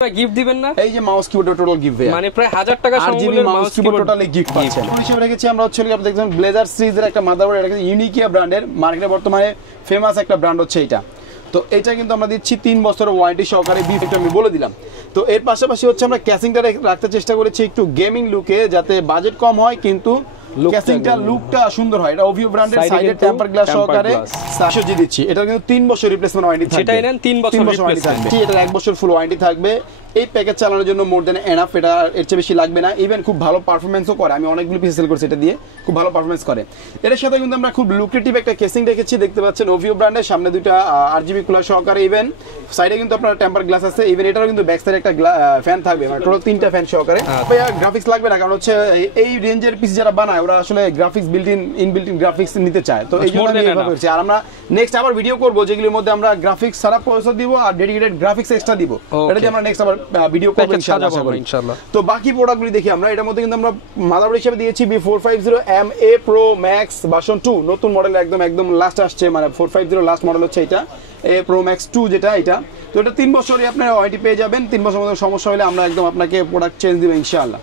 Gift দিবেন না? এই যে মাউস কিবোর্ড টোটাল গিফট ভাই, মানে প্রায় 1000 টাকা সমমূল্যের মাউস কিবোর্ড টোটালি গিফট পাচ্ছেন। হিসেবে রেখেছি আমরা হচ্ছে আপনি দেখছেন ব্লেজার সিরিজের একটা মাদারবোর্ড, এটা কিন্তু ইউনিকিয়া ব্র্যান্ডের, মার্কেটে বর্তমানে ফেমাস একটা ব্র্যান্ড হচ্ছে এটা। তো এটা কিন্তু আমরা দিচ্ছি 3 বছরের ওয়ারেন্টি সহকারে, একটু আমি বলে দিলাম। তো এর পাশাপাশি হচ্ছে আমরা ক্যাসিংটা রাখতে চেষ্টা করেছি একটু গেমিং লুকে, যাতে বাজেট কম হয় কিন্তু ক্যাসিংটা লুকটা সুন্দর হয়। এটা ওভিও ব্র্যান্ডের সাইডে টেম্পার গ্লাস সহকারে 700 জি দিচ্ছি। এটা কিন্তু 3 বছর রিপ্লেসমেন্ট ওয়ারেন্টি থাকবে। সেটাই নেন 3 বছর ওয়ারেন্টি থাকবে। এটা 1 বছর ফুল ওয়ারেন্টি থাকবে। এই প্যাকেজ চালানোর জন্য মোর দেন এনাফ, এটা এর চেয়ে বেশি লাগবে না। ইভেন খুব ভালো পারফরম্যান্সও করে, আমি অনেকগুলো পিস সেল করছি এটা দিয়ে, খুব ভালো পারফরম্যান্স করে। এর সাথে কিন্তু আমরা খুব লুক্রেটিভ একটা কেসিং রেখেছি, দেখতে পাচ্ছেন ওভিও ব্র্যান্ডের, সামনে দুইটা RGB কুলার সহকারে, ইভেন সাইডে কিন্তু আপনার টেম্পার গ্লাস আছে, ইভেন এটারও কিন্তু ব্যাক সাইডে একটা ফ্যান থাকবে, মানে টোটাল 3টা ফ্যান সহকারে। ভাইয়া গ্রাফিক্স লাগবে না, কারণ হচ্ছে এই রেঞ্জের পিস যারা বানায় ওরা আসলে গ্রাফিক্স ইনবিল্ট গ্রাফিক্স নিতে চায়, তো এই জন্য আমি এভাবে করছি। আর আমরা নেক্সট আবার ভিডিও করব যেগুলোর মধ্যে আমরা গ্রাফিক্স ছাড়া প্রসেসর দিব আর ডেডিকেটেড গ্রাফিক্স এক্সট্রা দিব, এটা দিয়ে আমরা নেক্সট আবার ভিডিও করব ইনশাআল্লাহ। তো বাকি প্রোডাক্টগুলি দেখি আমরা। এটার মধ্যে কিন্তু আমরা মাদারবোর্ড হিসেবে দিয়েছি B450MA Pro Max ভার্সন 2, নতুন মডেল, একদম লাস্ট আসছে, মানে 450 লাস্ট মডেল হচ্ছে এটা, A Pro Max 2 যেটা এটা। তো এটা 3 বছরই আপনারা ওয়ারেন্টি পেয়ে যাবেন। 3 বছরের মধ্যে সমস্যা হলে আমরা একদম আপনাকে প্রোডাক্ট চেঞ্জ দিব ইনশাআল্লাহ।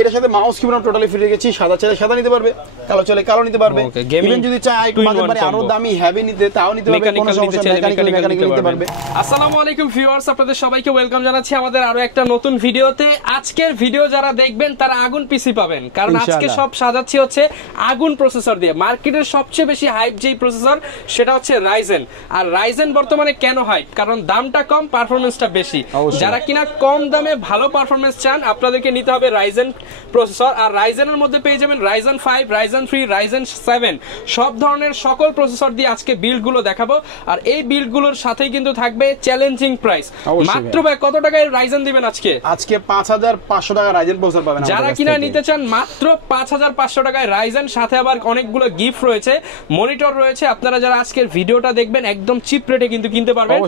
এটার সাথে মাউস কিবোর্ড টোটালি ফ্রি রেখেছি, সাদা চাইলে সাদা নিতে পারবে, কালো চাইলে কালো নিতে পারবে। ইভেন যদি চাই মানে আরো দামি হেভি নিতে তাও নিতে পারবে, কোনো সমস্যা নেই, মেকানিক্যাল নিতে পারবে। আসসালামু আলাইকুম ভিউয়ার্স, আপনাদের সবাইকে ওয়েলকাম জানাচ্ছি আমাদের আরো একটা নতুন ভিডিওতে। আজকের ভিডিও যারা দেখবেন তারা আগুন পিসি পাবেন, কারণ আজকে সব সাজাচ্ছি হচ্ছে আগুন প্রসেসর দিয়ে। মার্কেটের সবচেয়ে বেশি হাইপ যেই প্রসেসর সেটা হচ্ছে রাইজেন। আর রাইজেন বর্তমানে কেন হাইপ? কারণ দামটা কম, পারফরম্যান্সটা বেশি। যারা কিনা কম দামে ভালো পারফরম্যান্স চান আপনাদেরকে নিতে হবে রাইজেন প্রসেসর। আর রাইজেনের মধ্যে পেয়ে যাবেন রাইজেন 5, রাইজেন 3, রাইজেন 7, সব ধরনের সকল প্রসেসর দিয়ে আজকে বিল্ড গুলো দেখাবো। আর এই বিল্ড গুলোর সাথেই কিন্তু থাকবে চ্যালেঞ্জিং প্রাইস। মাত্র ভাই কত টাকায় রাইজেন দিবেন আজকে? আজকে 5500 টাকা রাইজেন প্রসেসর পাবেন। যারা কিনা নিতে চান মাত্র 5500 টাকায় রাইজেন, সাথে আবার অনেকগুলো গিফট রয়েছে, মনিটর রয়েছে। আপনারা যারা আজকের ভিডিওটা দেখবেন একদম চিপ রেটে কিন্তু কিনতে পারবেন।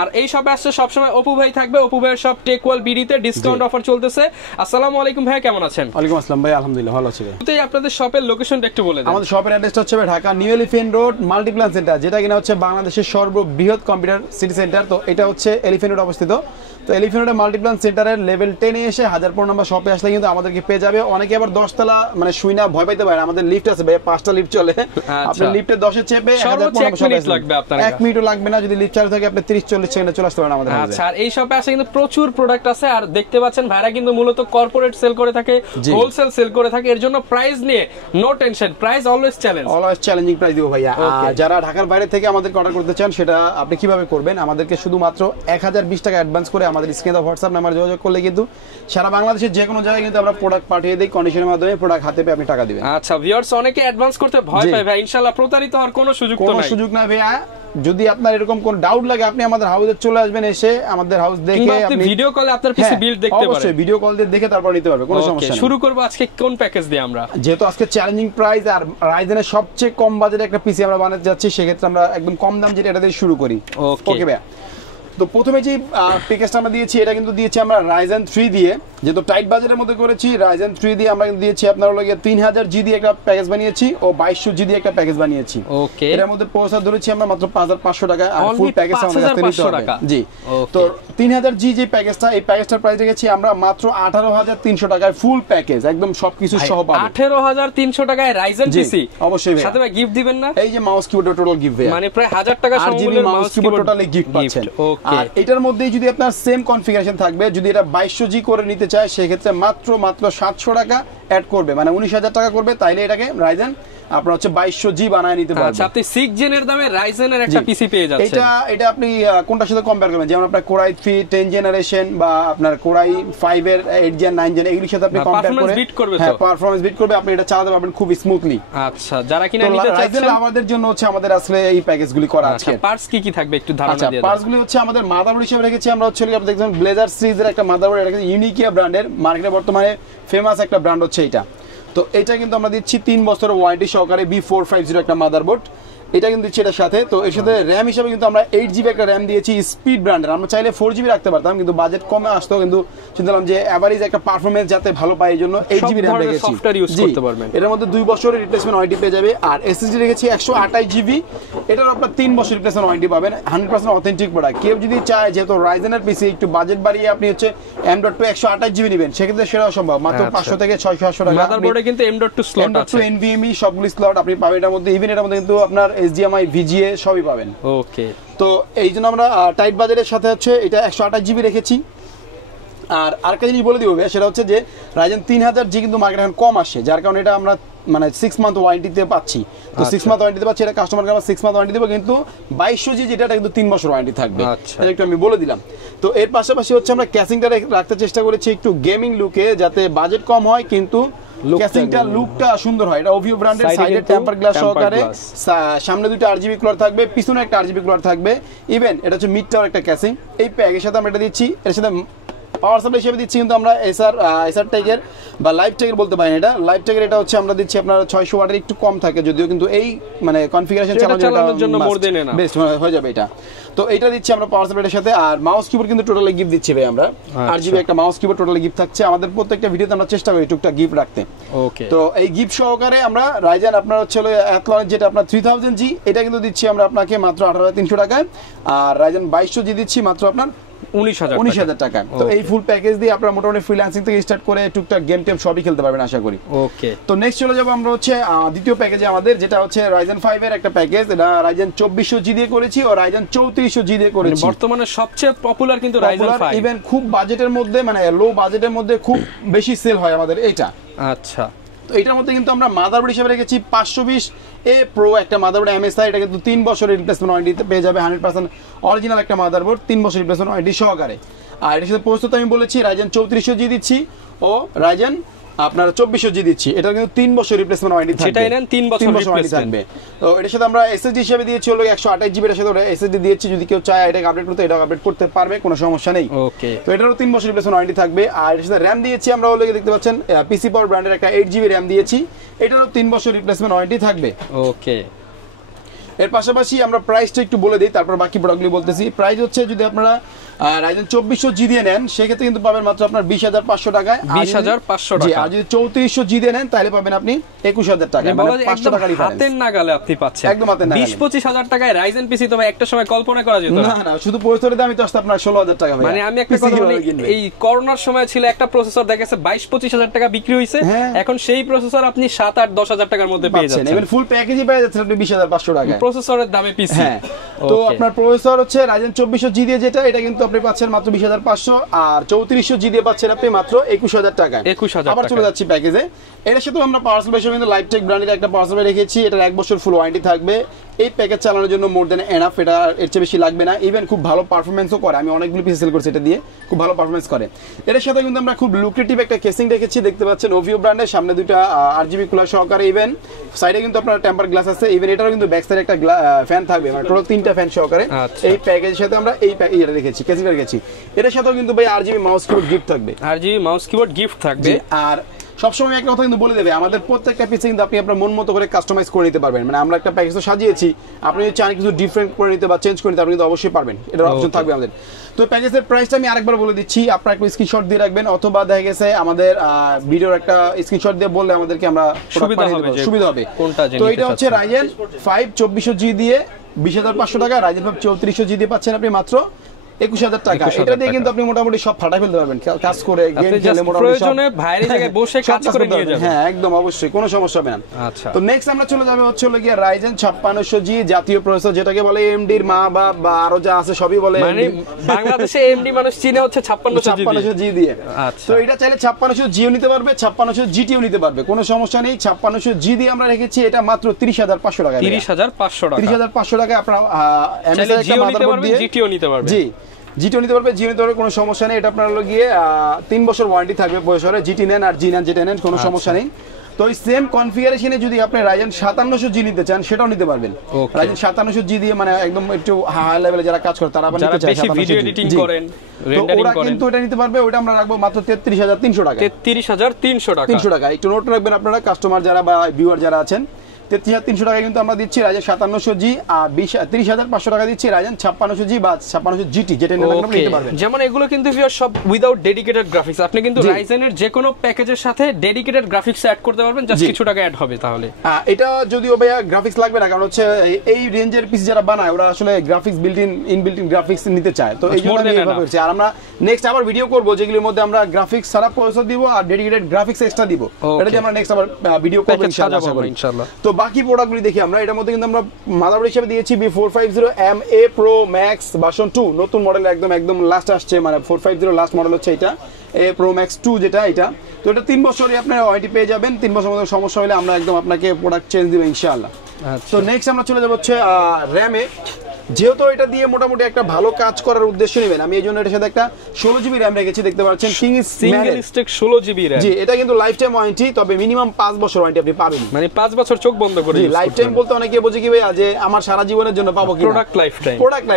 আর এই শপে আসছে সবসময় অপু ভাই থাকবে, অপু ভাইয়ের সব টেকওয়াল বিডিতে ডিসকাউন্ট অফার চলতেছে। আসসালামু আলাইকুম ভাই, কেমন আছেন? ওয়ালাইকুম আসসালাম ভাই, আলহামদুলিল্লাহ ভালো আছি। তো আপনাদের শপের লোকেশনটা একটু বলে দেন। আমাদের শপের অ্যাড্রেসটা হচ্ছে Dhaka new elephant road Multiplan centre, যেটা কিনা হচ্ছে বাংলাদেশের সর্ববৃহৎ কম্পিউটার সিটি সেন্টার। তো এটা হচ্ছে এলিফ্যান্ট রোড অবস্থিত। তো এলিফ্যান্ট রোডে মাল্টিপ্লান সেন্টারের লেভেল 10 এ এসে 1000 নম্বর শপে আসলে কিন্তু আমাদেরকে পেয়ে যাবে। অনেকে আবার 10 তলা মানে শুই না ভয় পাইতে পারে, আমাদের লিফট আছে ভাই, 5টা লিফট চলে। আপনি লিফটে 10 এ চেপে 1000 মিনিট লাগবে আপনার, 1 মিনিটও লাগবে না। যদি লিফট চালু থাকে আপনি 30-40 সেকেন্ডে চলে আসতে পারেন আমাদের কাছে। আচ্ছা, আর এই শপে আসে কিন্তু প্রচুর প্রোডাক্ট আছে। আর দেখতে পাচ্ছেন ভাইরা কিন্তু মূলত কর্পোরেট সেল করে থাকে, হোলসেল সেল করে থাকে। এর জন্য প্রাইস নিয়ে no tension, price always challenging price দিব ভাইয়া। যারা ঢাকার বাইরে থেকে আমাদেরকে অর্ডার করতে চান সেটা আপনি কিভাবে করবেন? আমাদেরকে শুধুমাত্র 1020 টাকা অ্যাডভান্স করে আমাদের স্ক্রিনে হোয়াটসঅ্যাপ নাম্বার যোগাযোগ করলে কিন্তু সারা বাংলাদেশের যে কোনো জায়গায় কিন্তু আমরা প্রোডাক্ট পাঠিয়ে দেই কন্ডিশনের মাধ্যমে, প্রোডাক্ট হাতে পেয়ে আপনি টাকা দিবেন। আচ্ছা ভিউয়ার্স, অনেকে অ্যাডভান্স করতে ভয় পায় ভাই, ইনশাআল্লাহ প্রতারিত হওয়ার কোনো সুযোগ নাই ভাইয়া। যদি আপনার এরকম কোন ডাউট লাগে আপনি আমাদের হাউসে চলে আসবেন, এসে আমাদের হাউস দেখে আপনি ভিডিও কলে আপনার পিসি বিল্ড দেখতে পারেন। অবশ্যই ভিডিও কল দিয়ে দেখে তারপর নিতে পারবে, কোনো সমস্যা নেই। শুরু করব আজকে কোন প্যাকেজ দিয়ে আমরা? যেহেতু আজকে চ্যালেঞ্জিং প্রাইস আর রাইজেনের সবচেয়ে কম বাজেটে একটা পিসি আমরা বানাতে যাচ্ছি, সেক্ষেত্রে আমরা একদম কম দাম যেটা এটা দিয়ে শুরু করি। ওকে ভাইয়া। তো প্রথমে যে প্যাকেজটা আমরা দিয়েছি এটা কিন্তু দিয়েছি আমরা রাইজেন 3 দিয়ে, যেহেতু টাইট বাজেটের মধ্যে করেছি। রাইজেন 3 দিয়ে আমরা দিয়েছি আপনার লাগে 3000 জি দিয়ে একটা প্যাকেজ বানিয়েছি ও 2200 জি দিয়ে একটা প্যাকেজ বানিয়েছি। ওকে, এর মধ্যে প্রসেসর ধরেছি আমরা মাত্র 5500 টাকা, আর ফুল প্যাকেজ আমাদের কাছে নিতে হবে। জি, তো 3000 জি যে প্যাকেজটা, এই প্যাকেজটার প্রাইস রেখেছি আমরা মাত্র 18300 টাকায় ফুল প্যাকেজ, একদম সবকিছু সহ পাবেন। 18300 টাকায় রাইজেন পিসি অবশ্যই ভাই। সাথে ভাই গিফট দিবেন না? এই যে মাউস কিবোর্ড টোটাল গিফট ভাই, মানে প্রায় 1000 টাকা সমমূল্যের মাউস কিবোর্ড টোটালি গিফট পাচ্ছেন। আর এটার মধ্যে যদি আপনার সেম কনফিগারেশন থাকবে, যদি এটা 2200 জি করে নিতে চায় সেক্ষেত্রে মাত্র 700 টাকা অ্যাড করবে, মানে 19000 টাকা করবে, তাইলে এটাকে রাইজেন আপনার হচ্ছে 2200 জি বানায় নিতে পারবেন। আচ্ছা, আপনি 6 জেনের দামে রাইজেনের একটা পিসি পেয়ে যাচ্ছেন। এটা আপনি কোনটার সাথে কম্পেয়ার করবেন? যেমন আপনার কোরাই 3 10 জেনারেশন বা আপনার কোরাই 5 এর 8 জেন 9 জেন, এগুলোর সাথে আপনি কম্পেয়ার করে হ্যাঁ পারফরম্যান্স বিট করবে, আপনি এটা চালাতে পারবেন খুব স্মুথলি। আচ্ছা, যারা কিনা নিতে চাচ্ছেন আমাদের জন্য হচ্ছে আমাদের আসলে এই প্যাকেজগুলি করা আছে। পার্টস কি থাকবে একটু ধারণা দিয়ে দেন। পার্টসগুলি হচ্ছে আমাদের মাদারবোর্ড হিসেবে রেখেছি আমরা হচ্ছে আপনি দেখছেন ব্লেজার সিরিজের একটা মাদারবোর্ড, এটা কিন্তু ইউনিকিয়া ব্র্যান্ডের, মার্কেটে বর্তমানে ফেমাস একটা ব্র্যান্ড হচ্ছে এটা। তো এটা কিন্তু আমরা দিচ্ছি 3 বছরের ওয়ারেন্টি সহকারে B450 একটা মাদারবোর্ড। এটা কিন্তু দিচ্ছি এটার সাথে। তো এর সাথে র্যাম হিসেবে কিন্তু আমরা 8GB একটা র্যাম দিয়েছি স্পিড ব্র্যান্ডের। আমরা চাইলে 4GB রাখতে পারতাম, কিন্তু বাজেট কমে আসতো, কিন্তু চিন্তালাম যে এভারেজ একটা পারফরমেন্স যাতে ভালো পাই এই জন্য 8GB র্যাম রেখেছি। সফটওয়্যার ইউজ করতে পারবেন। এর মধ্যে 2 বছরের রিপ্লেসমেন্ট ওয়ারেন্টি পেয়ে যাবে। আর SSD রেখেছি 128GB, এটার আপনার 3 বছর রিপ্লেসমেন্ট ওয়ারেন্টি পাবেন। 100% অথেন্টিক প্রোডাক্ট। কেউ যদি চায় যেহেতু রাইজেনের পিসি একটু বাজেট বাড়িয়ে আপনি হচ্ছে M.2 128GB নেবেন, সেক্ষেত্রে সেটাও সম্ভব। মাত্র 500 থেকে 600 টাকা। মাদারবোর্ডে কিন্তু M.2 স্লট আছে, M.2 NVMe সবগুলো স্লট আপনি পাবেন এটার মধ্যে। ইভেন এটার মধ্যে কিন্তু আপনার HDMI VGA সবই পাবেন। ওকে, তো এই জন্য আমরা টাইট বাজেটের সাথে হচ্ছে এটা 128GB রেখেছি। আর আরেকটা জিনিস বলে দিব, সেটা হচ্ছে যে Ryzen 3000G কিন্তু মার্কেটে এখন কম আসে, যার কারণে এটা আমরা মানে 6 মান্থ ওয়ারেন্টিতে পাচ্ছি। তো 6 মান্থ ওয়ারেন্টিতে পাচ্ছি, এটা কাস্টমারকে আমরা 6 মান্থ ওয়ারেন্টি দেবো, কিন্তু 2200G যেটা কিন্তু 3 বছর ওয়ারেন্টি থাকবে। এটা একটু আমি বলে দিলাম। তো এর পাশাপাশি হচ্ছে আমরা ক্যাসিংটা রাখতে চেষ্টা করেছি একটু গেমিং লুকে, যাতে বাজেট কম হয় কিন্তু ক্যাসিংটা লুকটা সুন্দর হয়। এটা ওভিও ব্র্যান্ডের, সাইডে টেম্পার গ্লাস সহকারে, সামনে দুটো RGB কুলার থাকবে, পিছনে একটা RGB কুলার থাকবে। ইভেন এটা হচ্ছে মিড টাওয়ার একটা ক্যাসিং। এই প্যাকের সাথে আমরা এটা দিচ্ছি। এর সাথে পাওয়ার সাপ্লাই হিসেবে দিচ্ছি কিন্তু আমরা এসআর টেকের বা লাইভ টেকের বলতে পারেন। এটা লাইভ টেকের, এটা হচ্ছে আমরা দিচ্ছি আপনার 600 ওয়াটের একটু কম থাকে যদিও, কিন্তু এই মানে কনফিগারেশন চালানোর জন্য মোর দেন এনাফ বেস্ট হয়ে যাবে এটা। তো এটা দিচ্ছি আমরা পাওয়ার সাপ্লাইয়ের সাথে। আর মাউস কিবোর্ড কিন্তু টোটালি গিফট দিচ্ছি ভাই আমরা। RGB একটা মাউস কিবোর্ড টোটালি গিফট থাকছে। আমাদের প্রত্যেকটা ভিডিওতে আমরা চেষ্টা করি টুকটাক গিফট রাখতে। ওকে, তো এই গিফট সহকারে আমরা Ryzen আপনার হচ্ছে Athlon যেটা আপনার 3000G, এটা কিন্তু দিচ্ছি আমরা আপনাকে মাত্র 18300 টাকায়। আর Ryzen 2200G দিচ্ছি মাত্র আপনার 19000 টাকা। তো এই ফুল প্যাকেজ দিয়ে আপনারা মোটামুটি ফ্রিল্যান্সিং থেকে স্টার্ট করে টুকটাক গেম টেম সবই খেলতে পারবেন আশা করি। ওকে, তো নেক্সট চলে যাবো আমরা হচ্ছে দ্বিতীয় প্যাকেজে আমাদের, যেটা হচ্ছে Ryzen 5 এর একটা প্যাকেজ। এটা Ryzen 2400G দিয়ে করেছি ও Ryzen 3400G দিয়ে করেছি। বর্তমানে সবচেয়ে পপুলার কিন্তু Ryzen 5, ইভেন খুব বাজেটের মধ্যে মানে লো বাজেটের মধ্যে খুব বেশি সেল হয় আমাদের এইটা। আচ্ছা, তো এটার মধ্যে কিন্তু আমরা মাদারবোর্ড হিসেবে রেখেছি 520A Pro একটা মাদারবোর্ড MSI। এটা কিন্তু 3 বছরের রিপ্লেসমেন্ট ওয়ারেন্টি পেয়ে যাবে। 100% অরিজিনাল একটা মাদারবোর্ড, 3 বছর রিপ্লেসমেন্ট ওয়ারেন্টি সহকারে। আর এর সাথে প্রস্তুত আমি বলেছি Ryzen 3400G দিচ্ছি ও Ryzen আপনার 2400G দিচ্ছি। এটা কিন্তু 3 বছর রিপ্লেসমেন্ট ওয়ারেন্টি থাকবে, সেটাই নেন 3 বছর ওয়ারেন্টি থাকবে। তো এর সাথে আমরা SSD হিসেবে দিয়েছি হলো 128GB এর সাথে SSD দিয়েছি। যদি কেউ চায় এটাকে আপডেট করতে, এটা আপডেট করতে পারবে, কোনো সমস্যা নেই। ওকে, তো এটারও 3 বছর রিপ্লেসমেন্ট ওয়ারেন্টি থাকবে। আর এর সাথে RAM দিয়েছি আমরা হলো দেখতে পাচ্ছেন PC Power ব্র্যান্ডের একটা 8GB RAM দিয়েছি। এটারও 3 বছর রিপ্লেসমেন্ট ওয়ারেন্টি থাকবে। ওকে, এর পাশাপাশি আমরা প্রাইসটা একটু বলে দিই, তারপর বাকি প্রোডাক্টগুলি বলতেছি। প্রাইস হচ্ছে যদি আপনারা Ryzen 2400G দিয়ে নেন সেক্ষেত্রে কিন্তু পাবেন মাত্র আপনার 20500 টাকায়। 20500 টাকা। আর যদি 3400G দিয়ে নেন তাহলে পাবেন আপনি 21000 টাকা। মানে 500 টাকা ডিফারেন্স। হাতের নাগালে আপনি পাচ্ছেন। একদম হাতের নাগালে। 20-25 টাকায় Ryzen PC তো ভাই একটা সময় কল্পনা করা যেত না। না, শুধু প্রসেসরের দামই তো আসলে আপনার 16000 টাকা ভাই। মানে আমি একটা কথা বলি, এই করোনার সময় ছিল একটা প্রসেসর দেখেছে 22-25 টাকা বিক্রি হইছে, এখন সেই প্রসেসর আপনি 7-8-10 টাকার মধ্যে পেয়ে যাচ্ছেন। even ফুল প্যাকেজই পেয়ে যাচ্ছেন আপনি 20500 টাকায় প্রসেসরের দামে PC। হ্যাঁ, তো আপনার প্রসেসর হচ্ছে Ryzen 2400G দিয়ে যেটা, এটা কিন্তু আপনি পাচ্ছেন মাত্র 20500। আর 3400G দিয়ে পাচ্ছেন আপনি মাত্র 21000 টাকায়। 21000 আবার চলে যাচ্ছি প্যাকেজে। এর সাথে আমরা পাওয়ার সাপ্লাই হিসেবে কিন্তু লাইভটেক ব্র্যান্ডের একটা পাওয়ার সাপ্লাই রেখেছি। এটার 1 বছর ফুল ওয়ারেন্টি থাকবে। এই প্যাকেজ চালানোর জন্য মোর দেন এনাফ, এটা এর চেয়ে বেশি লাগবে না। ইভেন খুব ভালো পারফরমেন্সও করে, আমি অনেকগুলো পিসি সেল করছি এটা দিয়ে, খুব ভালো পারফরমেন্স করে। এর সাথে কিন্তু আমরা খুব লুক্রেটিভ একটা কেসিং রেখেছি, দেখতে পাচ্ছেন ওভিও ব্র্যান্ডের, সামনে দুটো RGB কুলার সহকারে। ইভেন সাইডে কিন্তু আপনার টেম্পার গ্লাস আছে। ইভেন এটারও কিন্তু ব্যাক সাইডে একটা ফ্যান থাকবে, মানে টোটাল 3টা ফ্যান সহকারে। এই প্যাকেজের সাথে আমরা এই এটা রেখেছি, কেসিংটা রেখেছি। এর সাথেও কিন্তু ভাই RGB মাউস কিবোর্ড গিফট থাকবে। RGB মাউস কিবোর্ড গিফট থাকবে। আর সবসময় একটা কথা কিন্তু বলে দেবে, আমাদের প্রত্যেকটা পিসে কিন্তু আপনি আপনার মন মতো করে কাস্টমাইজ করে নিতে পারবেন। মানে আমরা একটা প্যাকেজ তো সাজিয়েছি, আপনি যদি চান কিছু ডিফারেন্ট করে নিতে বা চেঞ্জ করে নিতে আপনি কিন্তু অবশ্যই পারবেন, এটার অপশন থাকবে আমাদের। তো প্যাকেজের প্রাইসটা আমি আরেকবার বলে দিচ্ছি, আপনারা একটু স্ক্রিনশট দিয়ে রাখবেন, অথবা দেখা গেছে আমাদের ভিডিওর একটা স্ক্রিনশট দিয়ে বললে আমাদেরকে আমরা সুবিধা হবে। তো এটা হচ্ছে Ryzen 5 2400G দিয়ে 20500 টাকা, Ryzen 5 3400G দিয়ে পাচ্ছেন আপনি মাত্র 21000 টাকা। এটা দিয়ে কিন্তু আপনি মোটামুটি সব ফাটাই ফেলতে পারবেন, কাজ করে গেম খেলে মোটামুটি প্রয়োজনে বাইরে জায়গায় বসে কাজ করে নিয়ে যাবেন। হ্যাঁ, একদম অবশ্যই, কোনো সমস্যা হবে না। আচ্ছা, তো নেক্সট আমরা চলে যাব হচ্ছে গিয়ে Ryzen 5600G জাতীয় প্রসেসর, যেটাকে বলে AMD এর মা বা আরো যা আছে সবই বলে। মানে বাংলাদেশে AMD মানুষ চিনে হচ্ছে 5600G দিয়ে। আচ্ছা, তো এটা চাইলে 5600G ও নিতে পারবে, 5600GT ও নিতে পারবে, কোনো সমস্যা নেই। 5600G দিয়ে আমরা রেখেছি এটা মাত্র 30500 টাকা। 30500 টাকা। 30500 টাকায় আপনারা MSI একটা মাদারবোর্ড দিয়ে GT ও নিতে পারবে। জি, জিটিও নিতে পারবে, জিও নিতে পারবে, কোনো সমস্যা নেই। এটা আপনার হলো গিয়ে 3 বছর ওয়ারেন্টি থাকবে প্রসেসরে। জিটি নেন আর জি নেন, যেটা নেন কোনো সমস্যা নেই। তো এই সেম কনফিগারেশনে যদি আপনি Ryzen 5700G নিতে চান সেটাও নিতে পারবেন। Ryzen 5700G দিয়ে মানে একদম একটু হাই লেভেলে যারা কাজ করে তারা আবার নিতে চায়, ভিডিও এডিটিং করেন, রেন্ডারিং করেন, কিন্তু এটা নিতে পারবে। ওটা আমরা রাখবো মাত্র 33300 টাকা। 33300 টাকা। 300 টাকা একটু নোট রাখবেন আপনারা, কাস্টমার যারা বা ভিউয়ার যারা আছেন, 33,300 টাকা কিন্তু আমরা দিচ্ছি রাইজেন 5700G, আর 30,500 টাকা দিচ্ছি রাইজেন 5600G বা 5600GT, যেটা নিতে পারবেন। যেমন এগুলো কিন্তু সব উইদাউট ডেডিকেটেড গ্রাফিক্স, আপনি কিন্তু রাইজেনের যে কোনো প্যাকেজের সাথে ডেডিকেটেড গ্রাফিক্স অ্যাড করতে পারবেন, জাস্ট কিছু টাকা অ্যাড হবে। তাহলে এটা যদিও ভাইয়া গ্রাফিক্স লাগবে না, কারণ হচ্ছে এই রেঞ্জের পিসি যারা বানায় ওরা আসলে গ্রাফিক্স বিল্ট ইন গ্রাফিক্স নিতে চায়, তো এই জন্য আমি এইভাবে করছি। আর আমরা নেক্সট আবার ভিডিও করব যেগুলোর মধ্যে আমরা গ্রাফিক্স ছাড়া প্রসেসর দিব আর ডেডিকেটেড গ্রাফিক্স এক্সট্রা দিব, এটা দিয়ে আমরা নেক্সট আবার ভিডিও করব ইনশাআল্লাহ। তো বাকি প্রোডাক্টগুলি দেখি আমরা। এটার মধ্যে কিন্তু আমরা মাদারবোর্ড হিসেবে দিয়েছি B450MA Pro Max ভার্সন 2, নতুন মডেল, একদম লাস্ট আসছে, মানে 450 লাস্ট মডেল হচ্ছে এটা, A Pro Max 2 যেটা এটা। তো এটা 3 বছরই আপনারা ওয়ারেন্টি পেয়ে যাবেন, 3 বছরের মধ্যে সমস্যা হলে আমরা একদম আপনাকে প্রোডাক্ট চেঞ্জ দিব ইনশাআল্লাহ। তো নেক্সট আমরা চলে যাব হচ্ছে র‍্যামে। যেহেতু এটা দিয়ে মোটামুটি একটা ভালো কাজ করার উদ্দেশ্য নেবেন, আমি এই জন্য এটার সাথে একটা 16GB র‍্যাম রেখেছি, দেখতে পাচ্ছেন kings single stick 16GB RAM. জি, এটা কিন্তু লাইফ টাইম ওয়ারেন্টি, তবে মিনিমাম 5 বছর ওয়ারেন্টি আপনি পাবেন, মানে 5 বছর চোখ বন্ধ করে। জি, লাইফ টাইম বলতে অনেকে বোঝে কি ভাই যে আমার সারা জীবনের জন্য পাবো কি, প্রোডাক্ট লাইফ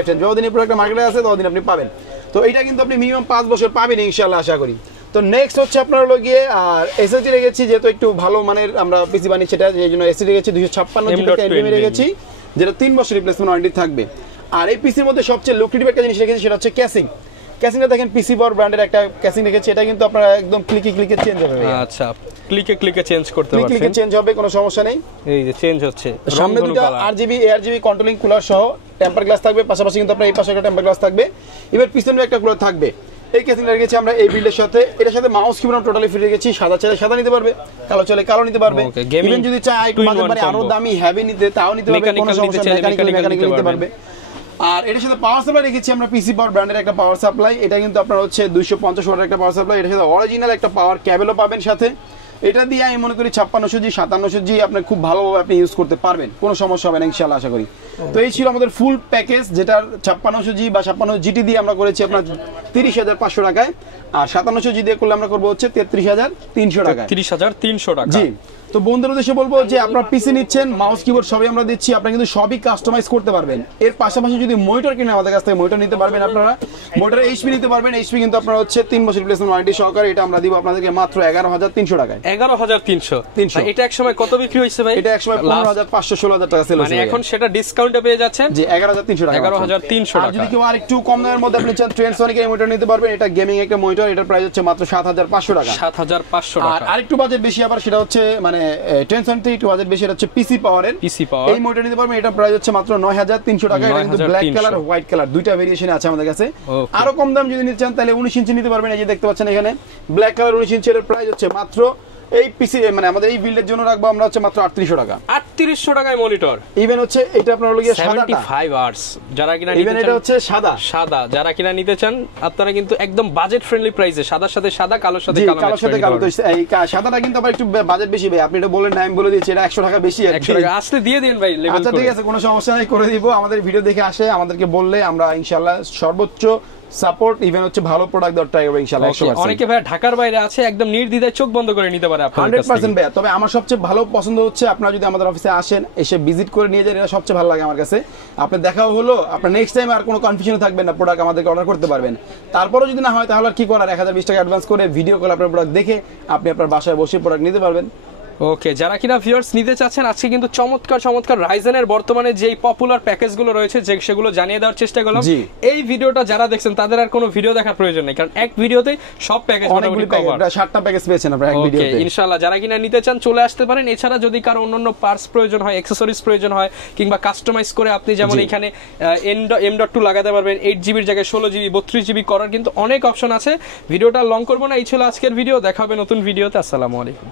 টাইম, যতদিন এই প্রোডাক্টটা মার্কেটে আছে ততদিন আপনি পাবেন। তো এটা কিন্তু আপনি মিনিমাম 5 বছর পাবেন ইনশাআল্লাহ, আশা করি। তো নেক্সট হচ্ছে আপনার হলো গিয়ে আর এসএসডি রেখেছি, যেহেতু একটু ভালো মানের আমরা পিসি বানিয়েছি সেটা, এই জন্য এসএসডি রেখেছি 256GB NVMe রেখেছি, যেটা 3 বছর রিপ্লেসমেন্ট ওয়ারেন্টি থাকবে। আর এই পিসির মধ্যে সবচেয়ে লুক্রেটিভ একটা জিনিস রেখেছি, সেটা হচ্ছে ক্যাসিংটা দেখেন, পিসি পাওয়ার ব্র্যান্ডের একটা ক্যাসিং রেখেছি, এটা কিন্তু আপনারা একদম ক্লিকে চেঞ্জ হবে। আচ্ছা, ক্লিকে চেঞ্জ করতে পারবেন, ক্লিকে চেঞ্জ হবে, কোনো সমস্যা নেই। এই যে চেঞ্জ হচ্ছে, সামনে দুটো ARGB কন্ট্রোলিং কুলার সহ টেম্পার গ্লাস থাকবে, পাশাপাশি কিন্তু আপনার এই পাশে একটা টেম্পার গ্লাস থাকবে, এবার পিছনে একটা কুলার থাকবে। এই কেসিংটা রেখেছি আমরা এই বিল্ডের সাথে, এটার সাথে মাউস কিবোর্ড টোটালি ফ্রি রেখেছি, সাদা চাইলে সাদা নিতে পারবে, কালো চাইলে কালো নিতে পারবে, ইভেন যদি চায় মানে আরো দামি হেভি নিতে তাও নিতে পারবে, কোনো সমস্যা নেই, মেকানিক্যাল নিতে পারবে। আর এটার সাথে পাওয়ার সাপ্লাই রেখেছি আমরা পিসি পাওয়ার ব্র্যান্ডের একটা পাওয়ার সাপ্লাই, এটা কিন্তু আপনার হচ্ছে 250 ওয়াটের একটা পাওয়ার সাপ্লাই, এটার সাথে অরিজিনাল একটা পাওয়ার কেবলও পাবেন সাথে। এটা দিয়ে আমি মনে করি 5600G 5700G আপনি খুব ভালোভাবে আপনি ইউজ করতে পারবেন, কোনো সমস্যা হবে না ইনশাআল্লাহ, আশা করি। তো এই ছিল আমাদের ফুল প্যাকেজ, যেটার 5600G বা 5600GT দিয়ে আমরা করেছি আপনার 30,500 টাকায়, আর 5700G দিয়ে করলে আমরা করবো হচ্ছে 33,300 টাকায়। 33,300 টাকা। জি, তো বন্ধুদের উদ্দেশ্যে বলবো যে আপনার পিসি নিচ্ছেন, মাউস কিবোর্ড সবই আমরা দিচ্ছি, আপনারা কিন্তু সবই কাস্টমাইজ করতে পারবেন। এর পাশাপাশি যদি মনিটর কিনে আমাদের কাছ থেকে মনিটর নিতে পারবেন, আপনারা মনিটর HP নিতে পারবেন। HP কিন্তু আপনারা হচ্ছে 3 বছর রিপ্লেসমেন্ট ওয়ারেন্টি সহকারে, এটা আমরা দিব আপনাদেরকে মাত্র 11,300 টাকায়। 11,300। এটা এক সময় কত বিক্রি হইছে ভাই? এটা এক সময় 15,500 16,000 টাকা সেল হয়েছে, মানে এখন সেটা ডিসকাউন্টে পেয়ে যাচ্ছেন জি 11,300 টাকা। 11,300 টাকা। আর যদি কেউ আর একটু কম দামের মধ্যে আপনি চান ট্রেন্ডসনিক এর মনিটর নিতে পারবেন, এটা গেমিং একটা মনিটর, এটার প্রাইস হচ্ছে মাত্র 7,500 টাকা। 7,500 টাকা। আর আরেকটু বাজেট বেশি আবার, সেটা হচ্ছে মানে ট্রেন্ডসনিক থেকে একটু বাজেট বেশি, এটা হচ্ছে পিসি পাওয়ারের, এই মনিটর নিতে পারবেন, এটা প্রাইস হচ্ছে মাত্র 9,300 টাকা। এটা কিন্তু ব্ল্যাক কালার হোয়াইট কালার দুইটা ভেরিয়েশন আছে আমাদের কাছে। আরো কম দাম যদি নিতে চান তাহলে 19 ইঞ্চি নিতে পারবেন, এই যে দেখতে পাচ্ছেন এখানে ব্ল্যাক কালার 19 ইঞ্চি, এর প্রাইস হচ্ছে মাত্র এই পিসি মানে আমাদের এই বিল্ডের জন্য রাখবো আমরা হচ্ছে মাত্র 3800 টাকা। 3800 টাকায় মনিটর। ইভেন হচ্ছে এটা আপনার হলো গিয়ে সাদাটা 75 আওয়ার্স, যারা কিনা নিতে চান, ইভেন এটা হচ্ছে সাদা যারা কিনা নিতে চান আপনারা কিন্তু একদম বাজেট ফ্রেন্ডলি প্রাইসে, সাদার সাথে সাদা, কালোর সাথে কালো। তো এই সাদাটা কিন্তু আবার একটু বাজেট বেশি ভাই, আপনি এটা বলেন না, আমি বলে দিয়েছি এটা 100 টাকা বেশি, 100 টাকা আসলে দিয়ে দেন ভাই লেভেল করে। আচ্ছা ঠিক আছে, কোনো সমস্যা নাই, করে দিব। আমাদের ভিডিও দেখে আসে, আমাদেরকে বললে আমরা ইনশাআল্লাহ সর্বোচ্চ সাপোর্ট, ইভেন হচ্ছে ভালো প্রোডাক্ট দেওয়ার ট্রাই করব ইনশাআল্লাহ 100%। অনেকে ভাই ঢাকার বাইরে আছে, একদম নির্দ্বিধায় চোখ বন্ধ করে নিতে পারে আপনাদের কাছে 100% ভাই। তবে আমার সবচেয়ে ভালো পছন্দ হচ্ছে আপনারা যদি আমাদের অফিসে আসেন, এসে ভিজিট করে নিয়ে যান, এটা সবচেয়ে ভালো লাগে আমার কাছে। আপনার দেখাও হলো, আপনার নেক্সট টাইম আর কোনো কনফিউশন থাকবেন না, প্রোডাক্ট আমাদেরকে অর্ডার করতে পারবেন। তারপরেও যদি না হয় তাহলে আর কি করার, 1020 টাকা অ্যাডভান্স করে ভিডিও কল আপনার প্রোডাক্ট দেখে আপনি আপনার বাসায় বসে প্রোডাক্ট নিতে পারবেন। ওকে, যারা কিনা ভিউয়ার্স নিতে চাচ্ছেন, আজকে কিন্তু চমৎকার রাইজেনের বর্তমানে যেই পপুলার প্যাকেজগুলো রয়েছে সেগুলো জানিয়ে দেওয়ার চেষ্টা করলাম। এই ভিডিওটা যারা দেখছেন তাদের আর কোনো ভিডিও দেখার প্রয়োজন নেই, কারণ এক ভিডিওতে সব প্যাকেজ মোটামুটি কভার, 7টা প্যাকেজ পেয়েছেন আপনারা এক ভিডিওতে। ওকে, ইনশাআল্লাহ যারা কিনা নিতে চান চলে আসতে পারেন। এছাড়া যদি কারো অন্যান্য পার্টস প্রয়োজন হয়, অ্যাকসেসরিজ প্রয়োজন হয়, কিংবা কাস্টমাইজ করে আপনি যেমন এখানে M.2 লাগাতে পারবেন, 8GB এর জায়গায় 16GB 32GB করার কিন্তু অনেক অপশন আছে। ভিডিওটা লং করব না, এই ছিল আজকের ভিডিও, দেখা হবে নতুন ভিডিওতে। আসসালামু আলাইকুম।